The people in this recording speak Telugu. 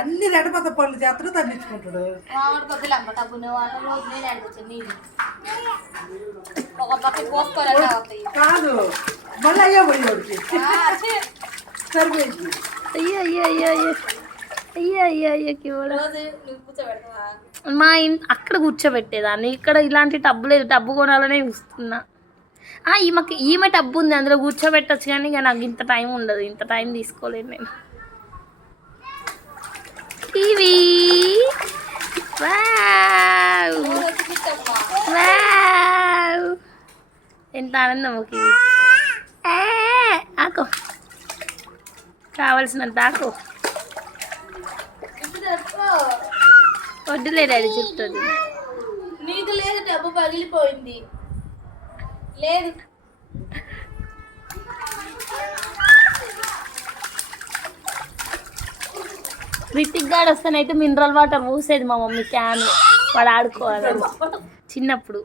అన్ని రెడపత పనులు చేస్తాడు తగ్గించుకుంటాడు. కాదు మళ్ళీ అయ్యా పోయేవాడికి సరిపోయింది. అయ్యో అయ్యో అయ్యో అయ్యో అయ్యో అయ్యో అయ్యో మా అక్కడ కూర్చోబెట్టేదాన్ని. ఇక్కడ ఇలాంటి టబ్బు లేదు, టబ్బు కొనాలనే చూస్తున్నా. ఈమె టబ్బు ఉంది, అందులో కూర్చోబెట్టచ్చు. కానీ ఇక నాకు ఇంత టైం ఉండదు, ఇంత టైం తీసుకోలేను నేను. టీవీ ఎంత ఆనందం ఒక ఆకో, కావలసినంత ఆకో. వడ్డులే డాడీ చెప్తుంది. నీకు లేదు, డబ్బు పగిలిపోయింది లేదు. రితిక్ గాడు వస్తానైతే మినరల్ వాటర్ పూసేది మా మమ్మీ క్యాన్. వాడు ఆడుకోవాలి చిన్నప్పుడు.